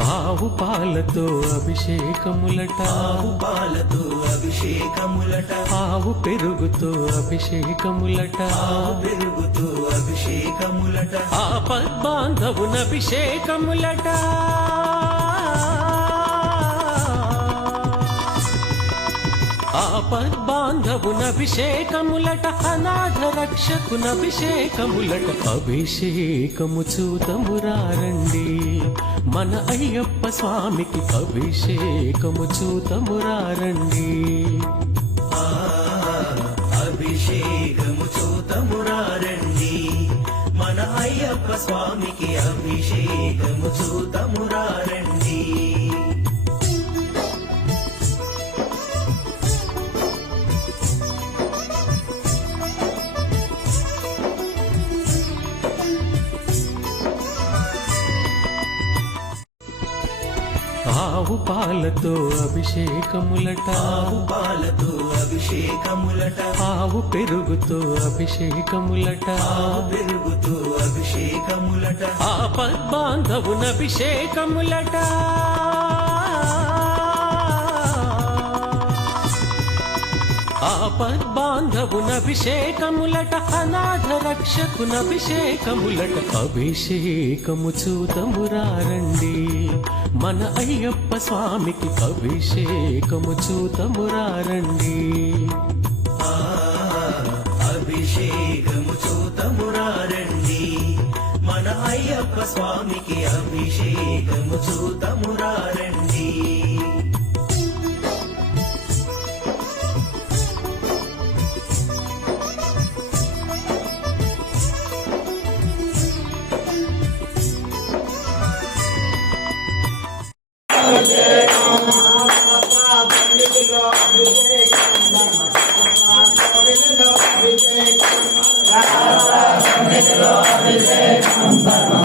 ఆవు పాలతో అభిషేకములట, ఆవు పాలతో అభిషేకములట, ఆవు పెరుగుతో అభిషేకములట, ఆవు పెరుగుతో అభిషేకములట, ఆపద్బాంధవునభిషేకములట, ఆపద్బాంధవునభిషేకములట, అనాథ రక్షకునభిషేకములట. అభిషేకము చూతమురారండి మన అయ్యప్ప స్వామికి, అభిషేకము చూతమురారండి. అభిషేకము చూతమురారండి మన అయ్యప్ప స్వామికి, అభిషేకము చూతమురారండి. ఆవు పాలతో అభిషేకములట, ఆవు పాలతో అభిషేకములట, ఆవు పెరుగుతో అభిషేకములట, ఆవు పెరుగుతో అభిషేకములట, ఆపద్బాంధవునభిషేకములట, ఆపద్బాంధవునభిషేకములట, అనాథ రక్షకునభిషేకములట. అభిషేకము చూతమురారండి మన అయ్యప్ప స్వామికి, అభిషేకము చూతమురారండి. అభిషేకము చూతమురారండి మన అయ్యప్ప స్వామికి, అభిషేకము చూతమురారండి. అభిషేకం